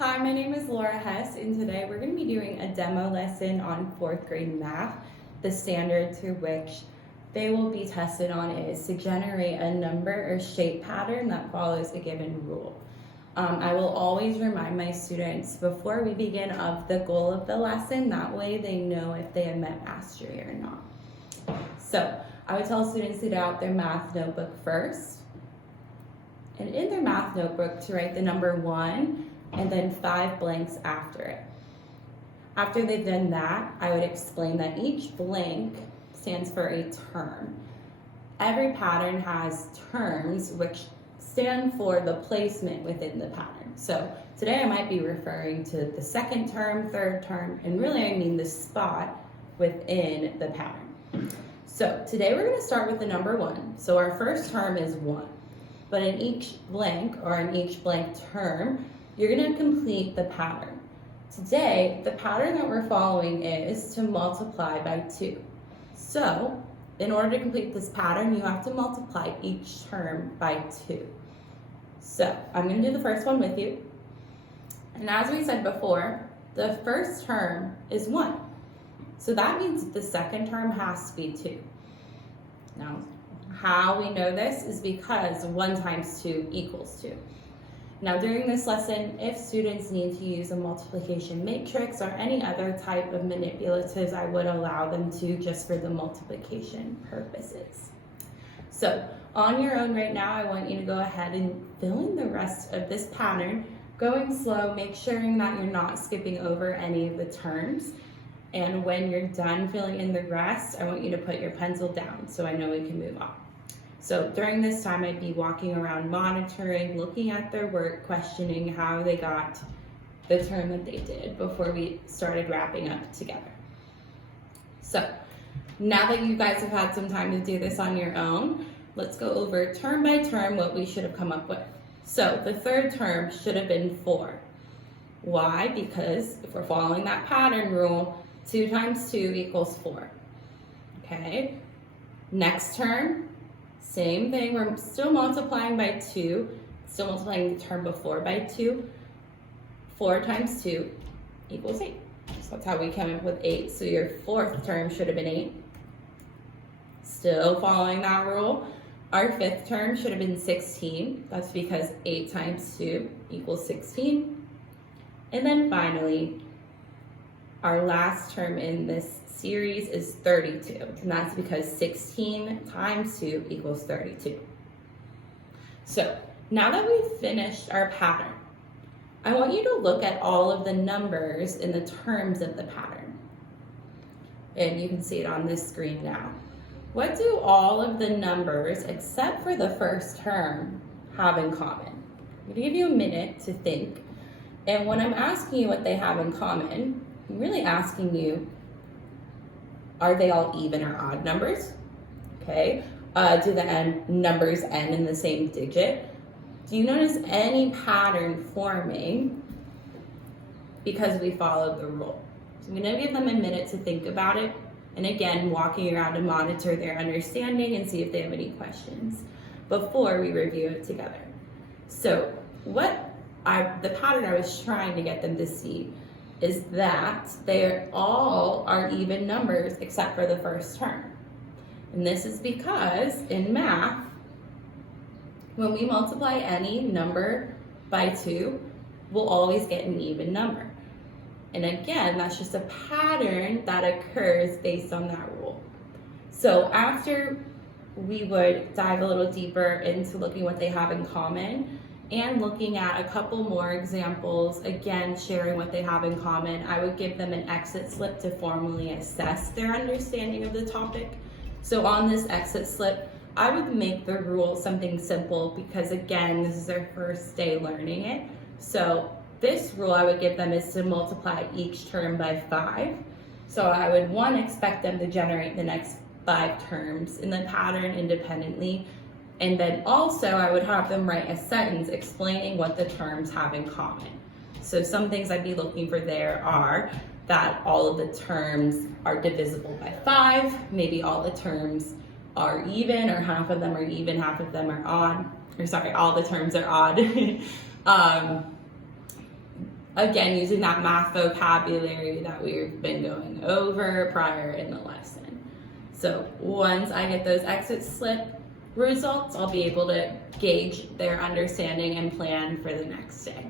Hi, my name is Laura Hess, and today we're going to be doing a demo lesson on 4th grade math. The standard through which they will be tested on is to generate a number or shape pattern that follows a given rule. I will always remind my students before we begin of the goal of the lesson, that way they know if they have met mastery or not. So I would tell students to get out their math notebook first, and in their math notebook to write the number 1 and then 5 blanks after it. After they've done that, I would explain that each blank stands for a term. Every pattern has terms which stand for the placement within the pattern. So today I might be referring to the second term, third term, and really I mean the spot within the pattern. So today we're going to start with the number 1. So our first term is 1. But in each blank or in each blank term, you're going to complete the pattern. Today, the pattern that we're following is to multiply by 2. So, in order to complete this pattern, you have to multiply each term by 2. So, I'm going to do the first one with you. And as we said before, the first term is 1. So that means the second term has to be 2. Now, how we know this is because 1 times 2 equals 2. Now during this lesson, if students need to use a multiplication matrix or any other type of manipulatives, I would allow them to just for the multiplication purposes. So on your own right now, I want you to go ahead and fill in the rest of this pattern, going slow, make sure that you're not skipping over any of the terms. And when you're done filling in the rest, I want you to put your pencil down so I know we can move on. So during this time, I'd be walking around monitoring, looking at their work, questioning how they got the term that they did before we started wrapping up together. So now that you guys have had some time to do this on your own, let's go over term by term what we should have come up with. So the third term should have been 4. Why? Because if we're following that pattern rule, 2 times 2 equals 4. Okay, next term, same thing, we're still multiplying by 2, still multiplying the term before by 2. 4 times 2 equals 8. So that's how we came up with 8. So your fourth term should have been 8. Still following that rule. Our fifth term should have been 16. That's because 8 times 2 equals 16. And then finally, our last term in this series is 32, and that's because 16 times 2 equals 32. So now that we've finished our pattern, I want you to look at all of the numbers in the terms of the pattern. And you can see it on this screen now. What do all of the numbers, except for the first term, have in common? I'm gonna give you a minute to think. And when I'm asking you what they have in common, I'm really asking you, are they all even or odd numbers? Okay. Do the numbers end in the same digit? Do you notice any pattern forming because we followed the rule? So I'm going to give them a minute to think about it. And again, walking around to monitor their understanding and see if they have any questions before we review it together. So the pattern I was trying to get them to see is that they all are even numbers except for the first term. And this is because in math, when we multiply any number by 2, we'll always get an even number. And again, that's just a pattern that occurs based on that rule. So after we would dive a little deeper into looking what they have in common, and looking at a couple more examples, again, sharing what they have in common, I would give them an exit slip to formally assess their understanding of the topic. So on this exit slip, I would make the rule something simple because again, this is their first day learning it. So this rule I would give them is to multiply each term by 5. So I would expect them to generate the next 5 terms in the pattern independently. And then also I would have them write a sentence explaining what the terms have in common. So some things I'd be looking for there are that all of the terms are divisible by 5, maybe all the terms are even, or half of them are even, half of them are odd, or sorry, all the terms are odd. again, using that math vocabulary that we've been going over prior in the lesson. So once I get those exit slip results, I'll be able to gauge their understanding and plan for the next day.